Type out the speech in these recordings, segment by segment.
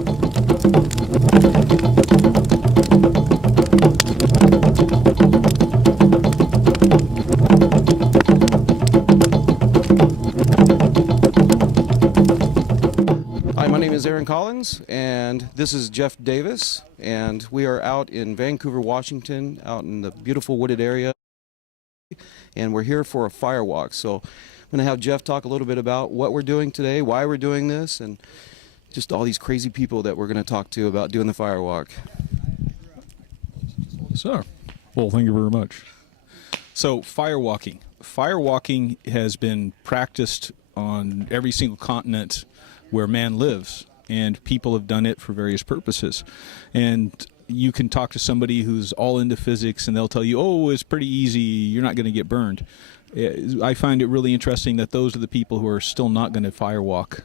Hi, my name is Aaron Collins, and this is Jeff Davis, and we are out in Vancouver, Washington, out in the beautiful wooded area, and we're here for a firewalk. So I'm going to have Jeff talk a little bit about what we're doing today, why we're doing this, and just all these crazy people that we're going to talk to about doing the firewalk. So, well, thank you very much. So, firewalking. Firewalking has been practiced on every single continent where man lives, and people have done it for various purposes. And you can talk to somebody who's all into physics, and they'll tell you, oh, it's pretty easy, you're not going to get burned. I find it really interesting that those are the people who are still not going to firewalk.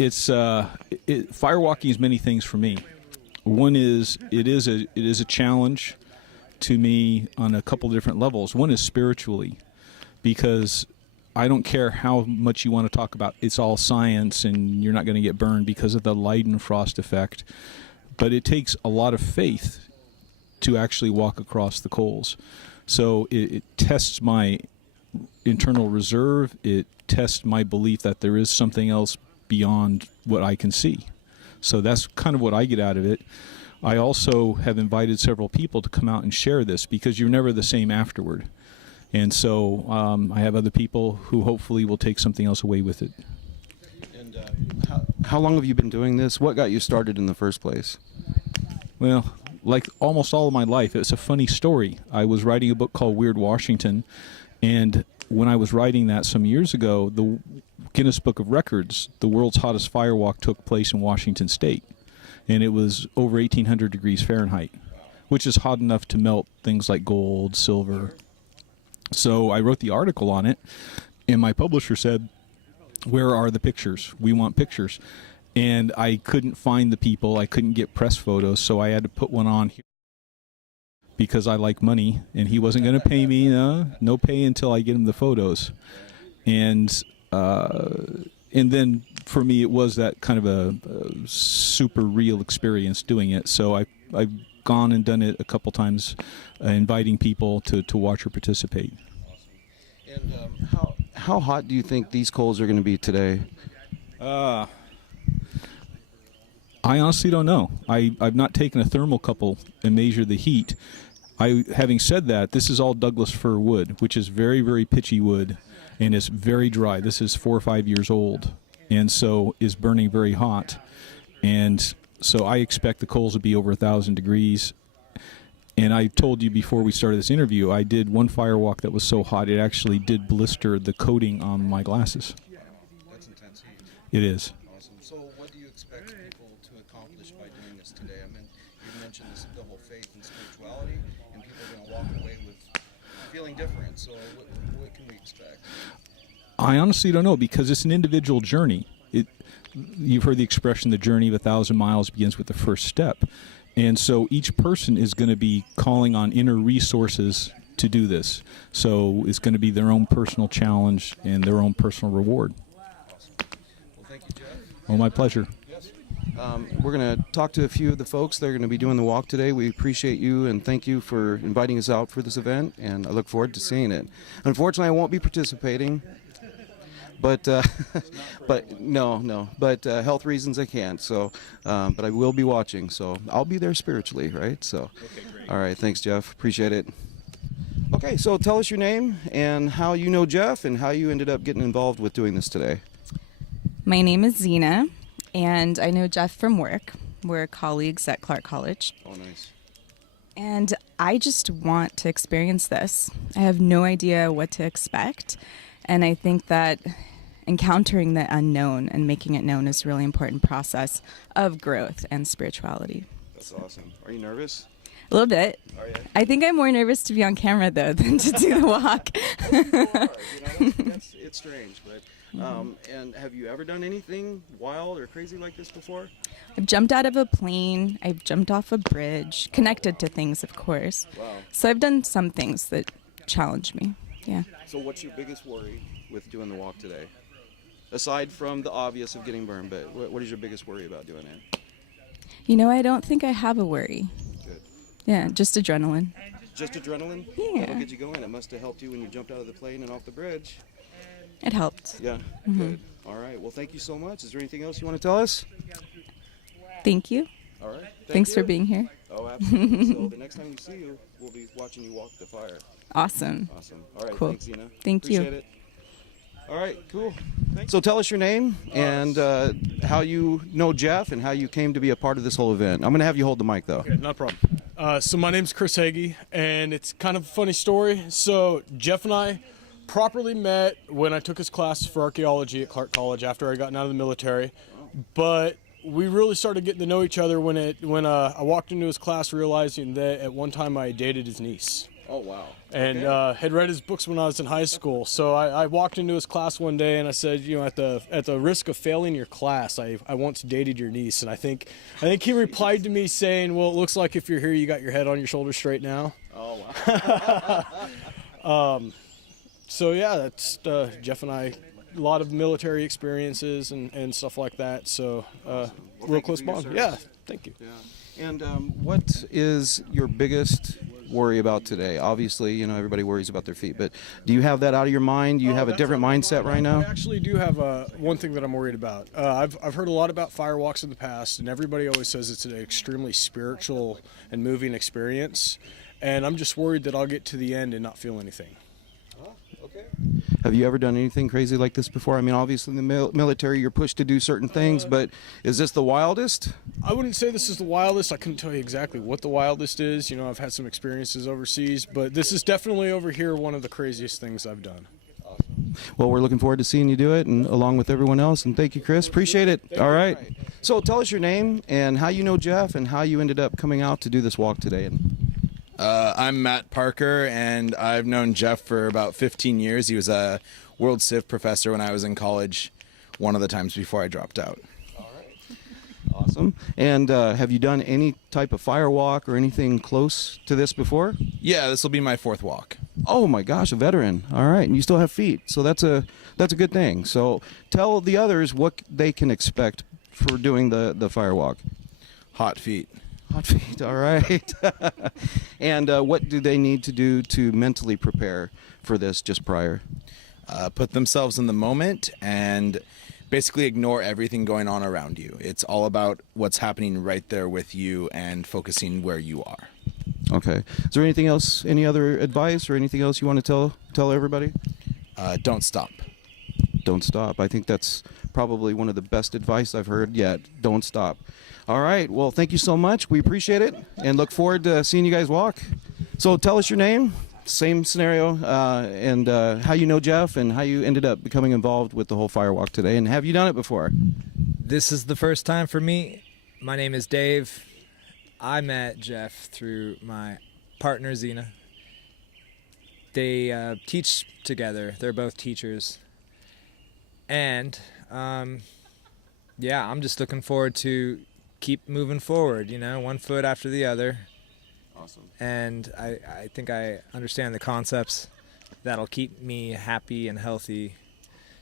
Firewalking is many things for me. One is it is a challenge to me on a couple different levels. One is spiritually, because I don't care how much you want to talk about it's all science and you're not going to get burned because of the Leidenfrost effect, but it takes a lot of faith to actually walk across the coals. So it tests my internal reserve. It tests my belief that there is something else beyond what I can see. So that's kind of what I get out of it. I also have invited several people to come out and share this, because you're never the same afterward. And so I have other people who hopefully will take something else away with it. And how long have you been doing this? What got you started in the first place? Well, like almost all of my life, it's a funny story. I was writing a book called Weird Washington, and when I was writing that some years ago, the Guinness Book of Records, the world's hottest firewalk took place in Washington State, and it was over 1,800 degrees Fahrenheit, which is hot enough to melt things like gold, silver. So I wrote the article on it, and my publisher said, where are the pictures? We want pictures. And I couldn't find the people. I couldn't get press photos, so I had to put one on here because I like money, and he wasn't going to pay me. No pay until I get him the photos. And then for me, it was that kind of a super real experience doing it. So I've gone and done it a couple times, inviting people to watch or participate. And how hot do you think these coals are going to be today? I honestly don't know. I've not taken a thermocouple and measured the heat. Having said that, this is all Douglas fir wood, which is very, very pitchy wood, and it's very dry. This is 4 or 5 years old, and so is burning very hot. And so I expect the coals will be over 1,000 degrees. And I told you before we started this interview, I did one firewalk that was so hot it actually did blister the coating on my glasses. That's intense heat. It is. Awesome. So what do you expect people to accomplish by doing this today? I mean, you mentioned the whole faith and spirituality, and people are going to walk away with feeling different. So what can we expect? I honestly don't know, because it's an individual journey. You've heard the expression, the journey of 1,000 miles begins with the first step. And so each person is going to be calling on inner resources to do this. So it's going to be their own personal challenge and their own personal reward. Awesome. Well, thank you, Jeff. Oh, my pleasure. Yes. We're going to talk to a few of the folks that are going to be doing the walk today. We appreciate you and thank you for inviting us out for this event, and I look forward to seeing it. Unfortunately, I won't be participating. But health reasons I can't. So, but I will be watching. So I'll be there spiritually, right? So, Okay, great. All right, thanks, Jeff. Appreciate it. Okay, so tell us your name and how you know Jeff and how you ended up getting involved with doing this today. My name is Zina, and I know Jeff from work. We're colleagues at Clark College. Oh, nice. And I just want to experience this. I have no idea what to expect, and I think that encountering the unknown and making it known is a really important process of growth and spirituality. That's awesome. Are you nervous? A little bit. Are you? I think I'm more nervous to be on camera, though, than to do the walk. It's strange, but and have you ever done anything wild or crazy like this before? I've jumped out of a plane. I've jumped off a bridge, connected to things, of course. Wow. So I've done some things that challenge me. Yeah. So what's your biggest worry with doing the walk today? Aside from the obvious of getting burned, but what is your biggest worry about doing it? You know, I don't think I have a worry. Good. Yeah, just adrenaline. Just adrenaline? Yeah. That'll get you going. It must have helped you when you jumped out of the plane and off the bridge. It helped. Yeah, good. All right. Well, thank you so much. Is there anything else you want to tell us? Thank you. All right. Thanks for being here. Oh, absolutely. So the next time we see you, we'll be watching you walk the fire. Awesome. Awesome. All right. Cool. Thanks, Zina. Thank you. Appreciate it. All right. Cool. So tell us your name and how you know Jeff and how you came to be a part of this whole event. I'm going to have you hold the mic, though. Okay, no problem. So my name's Chris Hagee, and it's kind of a funny story. So Jeff and I properly met when I took his class for archaeology at Clark College after I gotten out of the military. But we really started getting to know each other when I walked into his class realizing that at one time I dated his niece. Oh, wow. And had read his books when I was in high school. So I walked into his class one day and I said, you know, at the risk of failing your class, I once dated your niece. And I think he replied to me saying, well, it looks like if you're here, you got your head on your shoulders straight now. Oh, wow. So yeah, that's Jeff and I, a lot of military experiences and stuff like that. So Well, real thank you close for your bond. service. Yeah, thank you. Yeah. And what is your biggest worry about today? Obviously, you know, everybody worries about their feet, but do you have that out of your mind? Do you have a different mindset right now? I actually do have one thing that I'm worried about. I've heard a lot about firewalks in the past, and everybody always says it's an extremely spiritual and moving experience, and I'm just worried that I'll get to the end and not feel anything. Okay. Have you ever done anything crazy like this before? I mean, obviously in the military you're pushed to do certain things, but is this the wildest? I wouldn't say this is the wildest. I couldn't tell you exactly what the wildest is. You know, I've had some experiences overseas, but this is definitely over here one of the craziest things I've done. Awesome. Well, we're looking forward to seeing you do it, and along with everyone else, and thank you, Chris. Appreciate it. All right. So tell us your name and how you know Jeff and how you ended up coming out to do this walk today. I'm Matt Parker, and I've known Jeff for about 15 years. He was a World Civ professor when I was in college, one of the times before I dropped out. All right. Awesome. And have you done any type of firewalk or anything close to this before? Yeah, this will be my fourth walk. Oh my gosh, a veteran. All right, and you still have feet, so that's a good thing. So tell the others what they can expect for doing the firewalk. Hot feet. Hot feet, all right. And what do they need to do to mentally prepare for this just prior? Put themselves in the moment and basically ignore everything going on around you. It's all about what's happening right there with you and focusing where you are. Okay. Is there anything else, any other advice or anything else you want to tell everybody? Don't stop. Don't stop. I think that's probably one of the best advice I've heard yet. Don't stop. All right. Well, thank you so much. We appreciate it and look forward to seeing you guys walk. So tell us your name, same scenario, and how you know Jeff and how you ended up becoming involved with the whole firewalk today. And have you done it before? This is the first time for me. My name is Dave. I met Jeff through my partner, Zina. They teach together. They're both teachers. And, yeah, I'm just looking forward to keep moving forward, you know, one foot after the other. Awesome. And I think I understand the concepts that'll keep me happy and healthy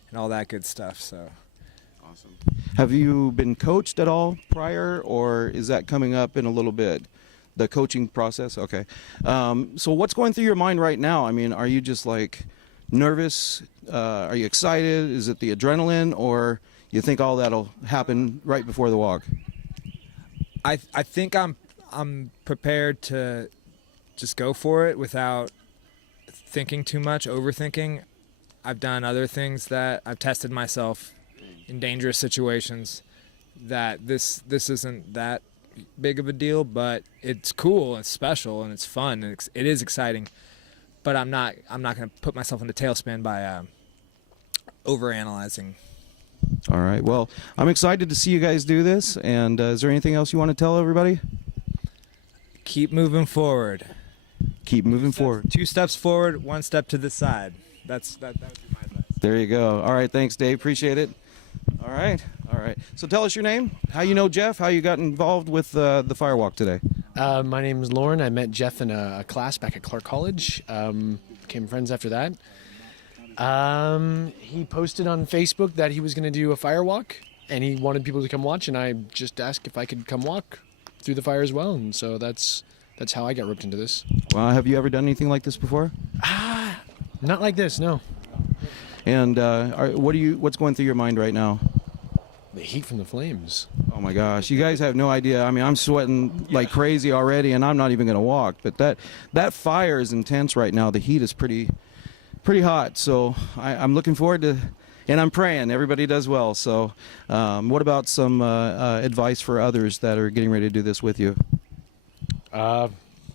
and all that good stuff, so. Awesome. Have you been coached at all prior, or is that coming up in a little bit? The coaching process? Okay. So what's going through your mind right now? I mean, are you just like nervous? Are you excited? Is it the adrenaline, or you think all that'll happen right before the walk? I think I'm prepared to just go for it without thinking too much, overthinking. I've done other things that I've tested myself in dangerous situations that this isn't that big of a deal, but it's cool, it's special, and it's fun, and it is exciting. But I'm not going to put myself in a tailspin by overanalyzing. All right. Well, I'm excited to see you guys do this. And is there anything else you want to tell everybody? Keep moving forward. Keep moving forward. 2 steps forward, 1 step to the side. That would be my advice. There you go. All right. Thanks, Dave. Appreciate it. All right. All right. So tell us your name, how you know Jeff, how you got involved with the Firewalk today. My name is Lauren. I met Jeff in a class back at Clark College. Became friends after that. He posted on Facebook that he was going to do a firewalk, and he wanted people to come watch, and I just asked if I could come walk through the fire as well, and so that's how I got roped into this. Well, have you ever done anything like this before? Not like this, no. And what's going through your mind right now? The heat from the flames. Oh my gosh, you guys have no idea. I mean, I'm sweating like crazy already, and I'm not even going to walk. But that fire is intense right now. The heat is pretty hot. So I'm looking forward to, and I'm praying everybody does well. So what about some advice for others that are getting ready to do this with you? I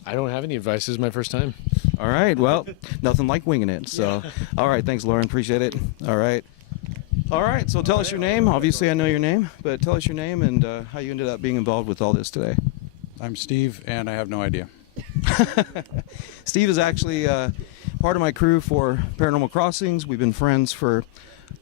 don't have any advice. This is my first time. All right. Well, nothing like winging it. So, all right. Thanks, Lauren. Appreciate it. All right. All right. So tell us your name. Obviously, I know your name, but tell us your name and how you ended up being involved with all this today. I'm Steve, and I have no idea. Steve is actually part of my crew for Paranormal Crossings. We've been friends for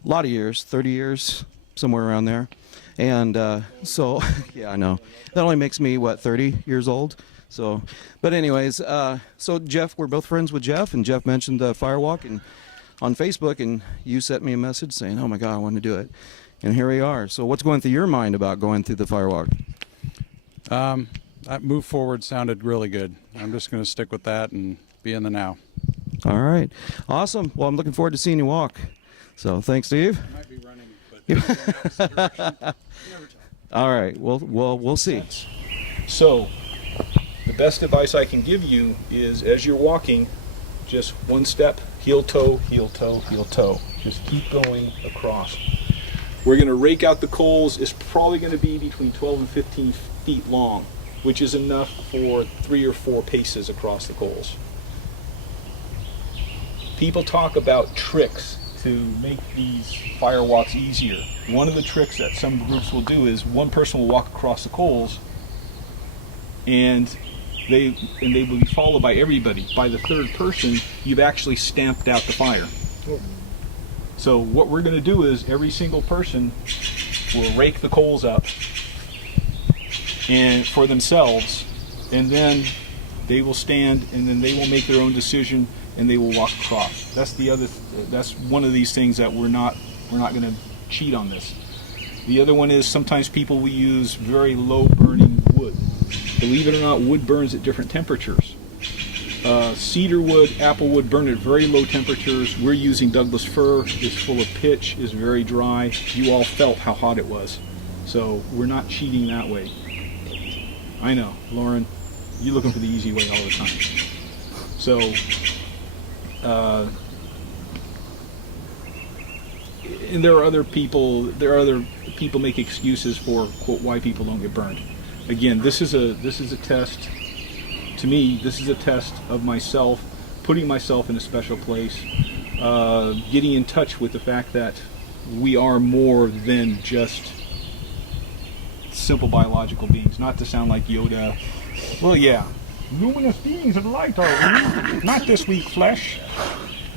a lot of years, 30 years, somewhere around there. And so, yeah, I know. That only makes me, 30 years old? So, but anyways, so Jeff, we're both friends with Jeff, and Jeff mentioned the Firewalk and on Facebook, and you sent me a message saying, oh my God, I want to do it. And here we are. So what's going through your mind about going through the Firewalk? That move forward sounded really good. I'm just going to stick with that and be in the now. All right. Awesome. Well, I'm looking forward to seeing you walk. So thanks, Steve. I might be running, but All right. We'll see. So, the best advice I can give you is, as you're walking, just one step, heel toe, heel toe, heel toe. Just keep going across. We're going to rake out the coals. It's probably going to be between 12 and 15 feet long, which is enough for 3 or 4 paces across the coals. People talk about tricks to make these firewalks easier. One of the tricks that some groups will do is one person will walk across the coals, and they will be followed by everybody. By the third person, you've actually stamped out the fire. So what we're going to do is every single person will rake the coals up and for themselves, and then they will stand, and then they will make their own decision, and they will walk across. That's one of these things that we're not going to cheat on this. The other one is sometimes people will use very low burning wood. Believe it or not, wood burns at different temperatures. Cedar wood, apple wood burn at very low temperatures. We're using Douglas fir. It's full of pitch, is very dry. You all felt how hot it was. So we're not cheating that way. I know, Lauren, you're looking for the easy way all the time. So, and there are other people make excuses for, quote, why people don't get burned. Again, this is a test. To me, this is a test of myself, putting myself in a special place, getting in touch with the fact that we are more than just simple biological beings. Not to sound like Yoda. Well, yeah, luminous beings of light are we? Not this weak flesh.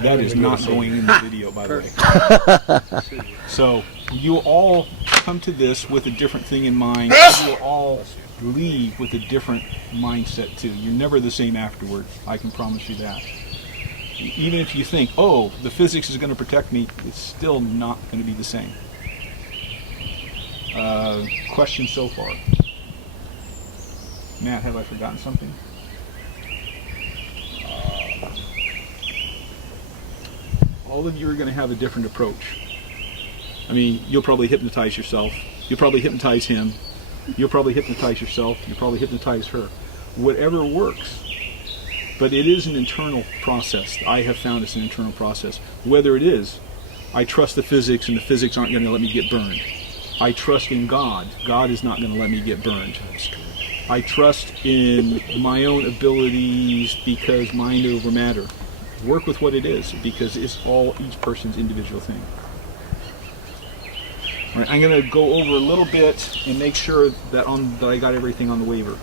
That is not going in the video, by the way. So you all come to this with a different thing in mind. You will all leave with a different mindset too. You're never the same afterward. I can promise you that. Even if you think, oh, the physics is going to protect me, it's still not going to be the same. Questions so far? Matt, have I forgotten something? All of you are going to have a different approach. I mean, you'll probably hypnotize yourself. You'll probably hypnotize him. You'll probably hypnotize yourself. You'll probably hypnotize her. Whatever works. But it is an internal process. I have found it's an internal process. Whether it is, I trust the physics, and the physics aren't going to let me get burned. I trust in God. God is not going to let me get burned. I trust in my own abilities because mind over matter. Work with what it is because it's all each person's individual thing. All right, I'm going to go over a little bit and make sure that I got everything on the waiver.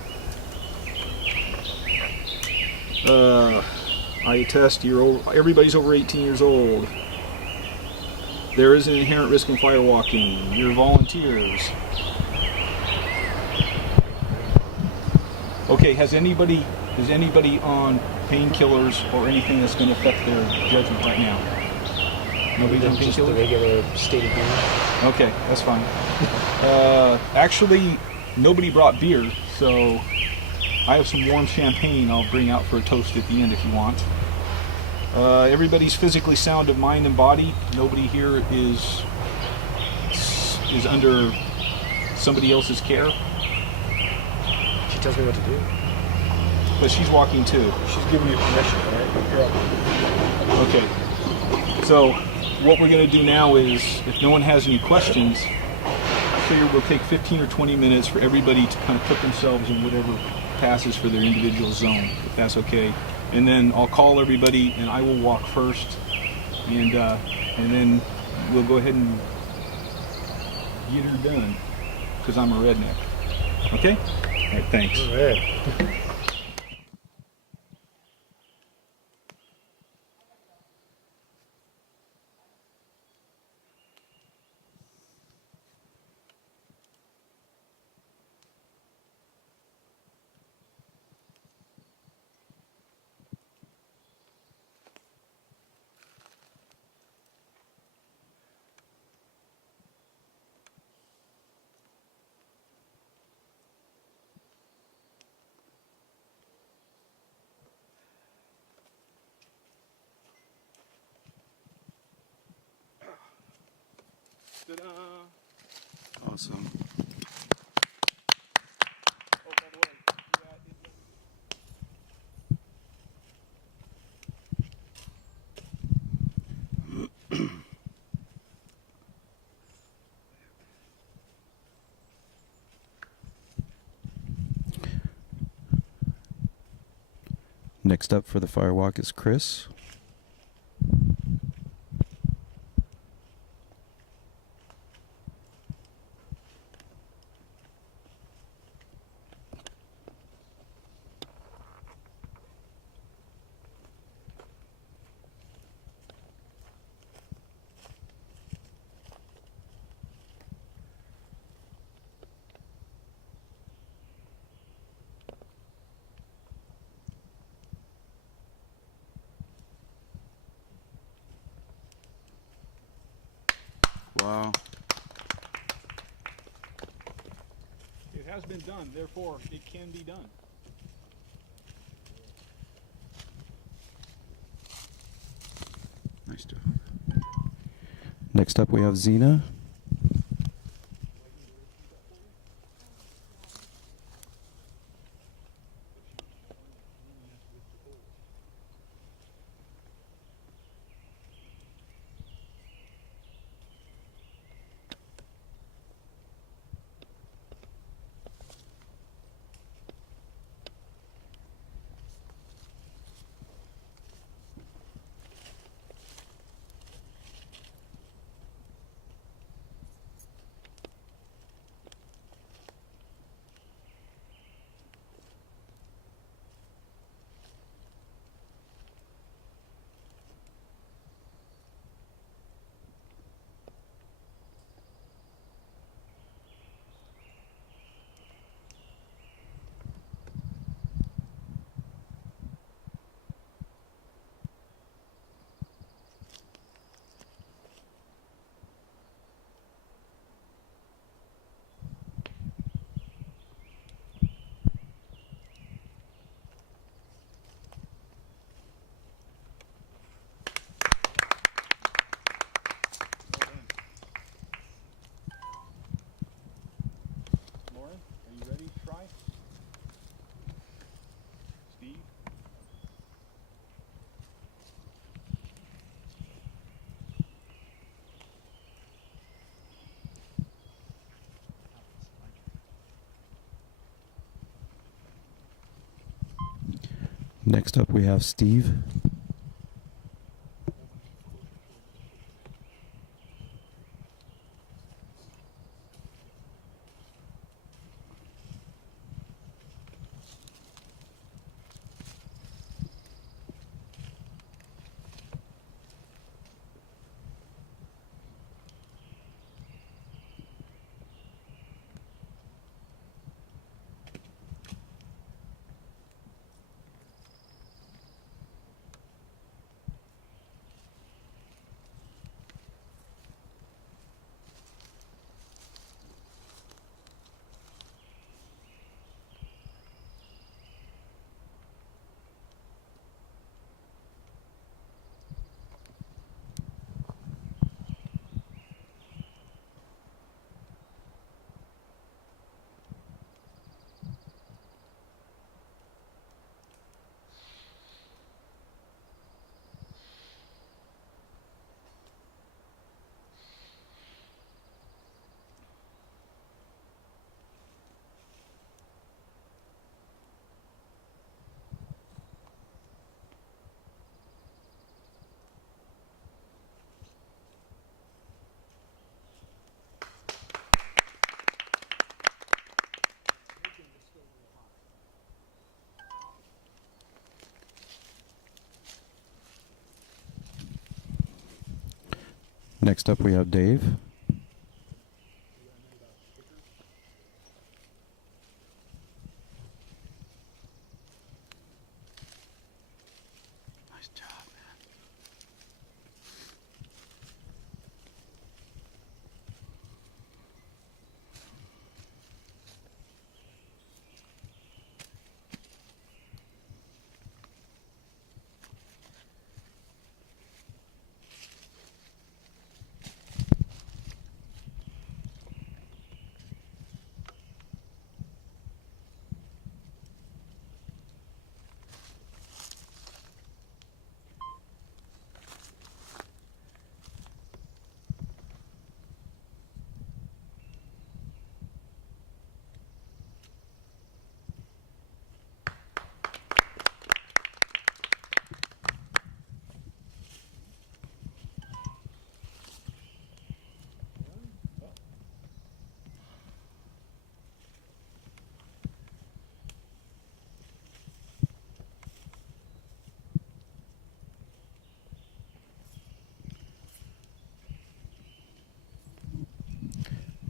I attest everybody's over 18 years old. There is an inherent risk in firewalking. You're volunteers. Okay, has anybody on painkillers or anything that's going to affect their judgment right now? Nobody's on Just the painkillers? regular stated beer. Okay, that's fine. Actually, nobody brought beer, so I have some warm champagne I'll bring out for a toast at the end if you want. Everybody's physically sound of mind and body. Nobody here is under somebody else's care, She tells me what to do. but she's walking too. She's giving you permission, right? You're up. Okay. So what we're going to do now is, if no one has any questions, I figure we'll take 15 or 20 minutes for everybody to kind of put themselves in whatever passes for their individual zone, if that's okay. And then I'll call everybody, and I will walk first, and then we'll go ahead and get her done, because I'm a redneck. Okay? All right, thanks. All right. Awesome. Next up for the Firewalk is Chris. Wow. It has been done, therefore it can be done. Nice job. Next up we have Zina. Lauren, are you ready to try? Steve? Next up we have Steve. Next up we have Dave. Nice job, man.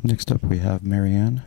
Next up we have Marianne.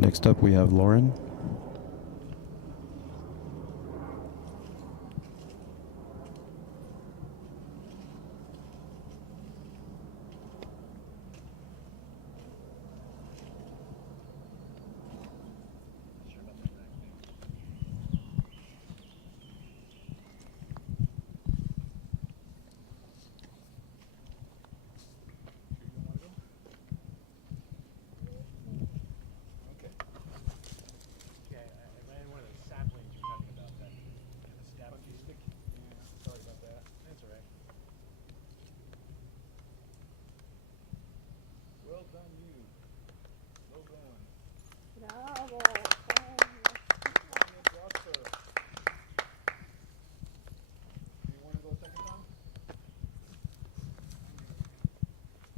Next up we have Lauren.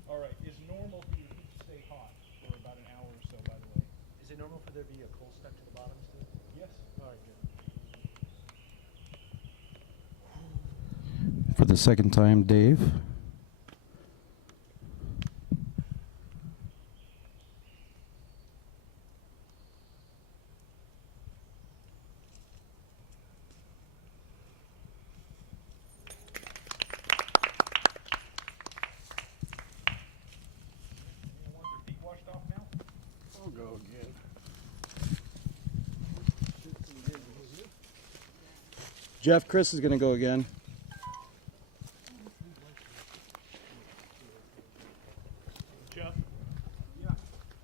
Alright, it's normal for your feet to stay hot for about an hour or so, by the way. Is it normal for there to be a coal stuck to the bottom still? Yes. Alright, good. For the second time, Dave. I'll go again. Jeff, Chris is going to go again. Jeff? Yeah,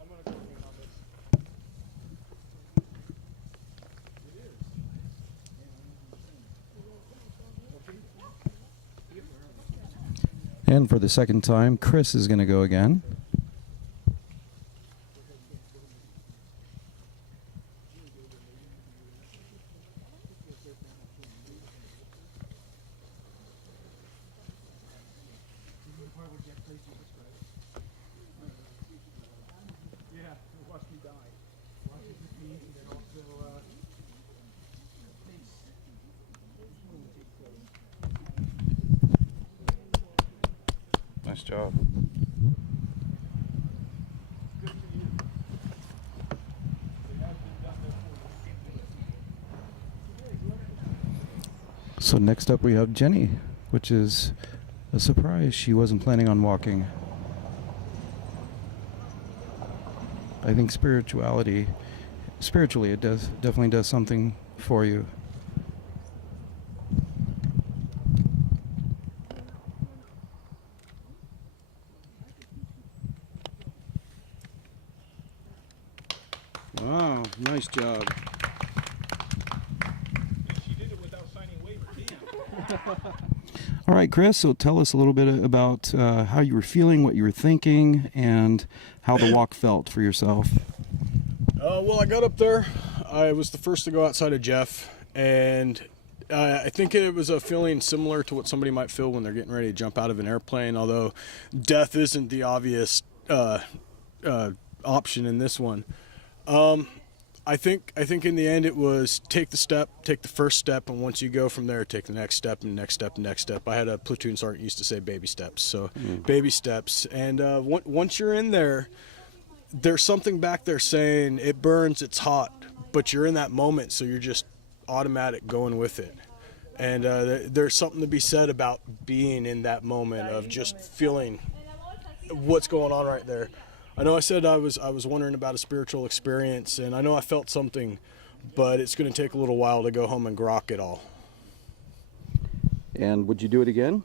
I'm going to go again on this. And for the second time, Chris is going to go again. Yeah, watch me die. Watch it defeat and then also Nice job. So next up we have Jenny, which is a surprise. She wasn't planning on walking. I think spiritually it definitely does something for you. Wow, nice job. She did it without signing waivers. All right, Chris, so tell us a little bit about how you were feeling, what you were thinking, and how the walk felt for yourself. Well, I got up there. I was the first to go outside of Jeff, and I think it was a feeling similar to what somebody might feel when they're getting ready to jump out of an airplane, although death isn't the obvious option in this one. I think in the end it was take the first step, and once you go from there, take the next step and next step and next step. I had a platoon sergeant used to say baby steps, so baby steps. And once you're in there, there's something back there saying it burns, it's hot, but you're in that moment, so you're just automatic going with it. And there's something to be said about being in that moment of just feeling what's going on right there. I know I said I was wondering about a spiritual experience, and I know I felt something, but it's going to take a little while to go home and grok it all. And would you do it again?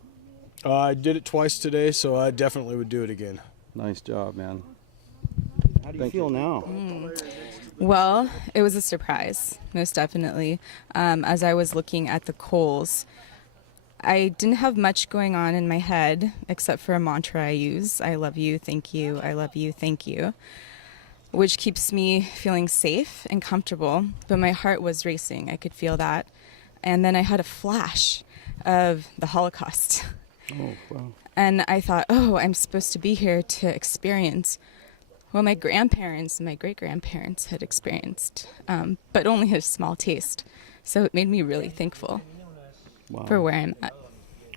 I did it twice today, so I definitely would do it again. Nice job, man. How do you feel now? Well, it was a surprise, most definitely. As I was looking at the coals, I didn't have much going on in my head except for a mantra I use. I love you, thank you, I love you, thank you, which keeps me feeling safe and comfortable, but my heart was racing. I could feel that. And then I had a flash of the Holocaust. Oh, wow. And I thought, oh, I'm supposed to be here to experience what my grandparents and my great-grandparents had experienced, but only a small taste. So it made me really thankful. Wow. For where I'm at.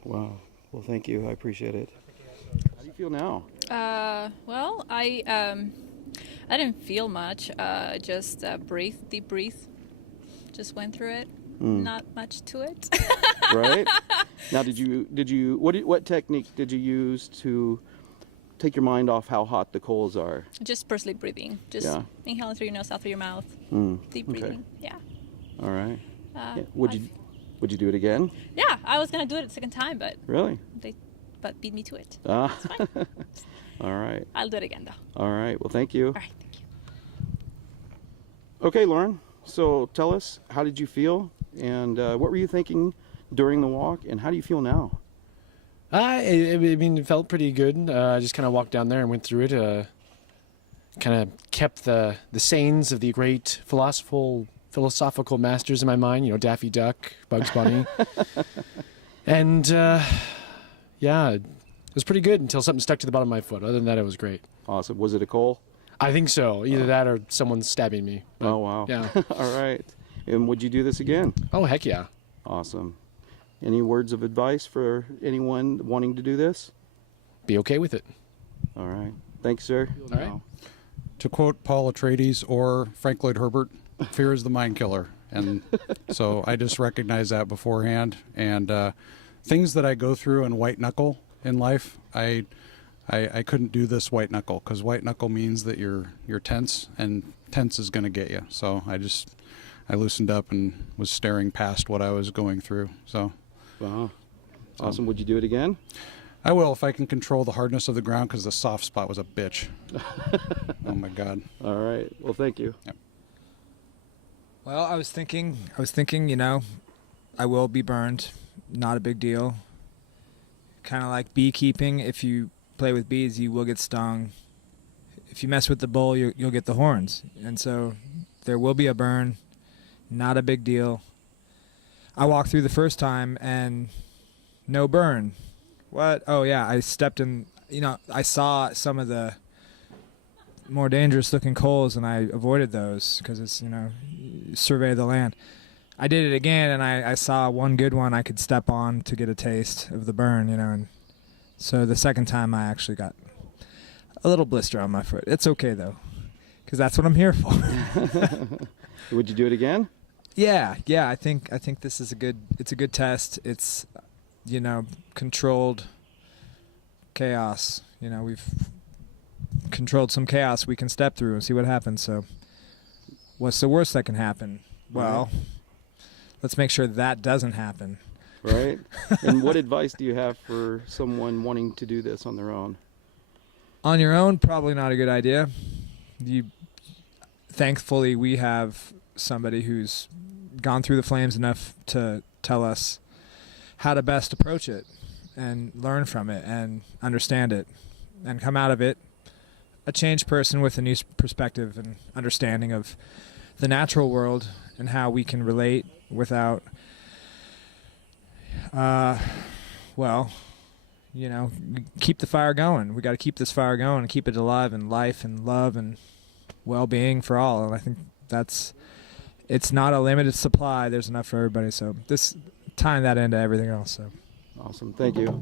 Wow. Well, thank you. I appreciate it. How do you feel now? Well, I didn't feel much. Just deep breathe. Just went through it. Not much to it. Right. Now, what technique did you use to take your mind off how hot the coals are? Just personally breathing. Just inhaling through your nose, out through your mouth. Deep breathing. Okay. Yeah. All right. Would you do it again? Yeah, I was gonna do it a second time, but really, but beat me to it. Ah. It's fine. All right. I'll do it again though. All right. Well, thank you. All right, thank you. Okay, Lauren. So tell us, how did you feel, and what were you thinking during the walk, and how do you feel now? I mean, it felt pretty good. I just kind of walked down there and went through it. Kind of kept the sayings of the great philosophical masters in my mind, Daffy Duck, Bugs Bunny. And yeah, it was pretty good until something stuck to the bottom of my foot. Other than that, it was great. Awesome. Was it a coal? I think so. Either that or someone stabbing me. But, oh, wow. Yeah. All right. And would you do this again? Oh, heck yeah. Awesome. Any words of advice for anyone wanting to do this? Be okay with it. All right. Thanks, sir. All right. To quote Paul Atreides or Frank Lloyd Herbert, fear is the mind killer. And so I just recognize that beforehand. And things that I go through and white knuckle in life, I couldn't do this white knuckle, because white knuckle means that you're tense, and tense is going to get you. So I loosened up and was staring past what I was going through. So. Wow. Awesome. Would you do it again? I will, if I can control the hardness of the ground, because the soft spot was a bitch. Oh my God. All right. Well, thank you. Yep. Well, I was thinking, I will be burned. Not a big deal. Kind of like beekeeping. If you play with bees, you will get stung. If you mess with the bull, you'll get the horns. And so there will be a burn. Not a big deal. I walked through the first time and no burn. What? Oh, yeah, I stepped in, I saw some of the more dangerous looking coals, and I avoided those because it's, survey the land. I did it again, and I saw one good one I could step on to get a taste of the burn, and So the second time I actually got a little blister on my foot. It's okay though, because that's what I'm here for. Would you do it again? Yeah. I think this is a good test. It's, controlled chaos. We've controlled some chaos we can step through and see what happens. So what's the worst that can happen? Well, let's make sure that doesn't happen. Right. And what advice do you have for someone wanting to do this on their own? On your own, probably not a good idea. Thankfully, we have somebody who's gone through the flames enough to tell us how to best approach it and learn from it and understand it and come out of it a changed person with a new perspective and understanding of the natural world and how we can relate without, keep the fire going. We got to keep this fire going and keep it alive in life and love and well-being for all. And I think it's not a limited supply. There's enough for everybody. So this tying that into everything else. So awesome. Thank you.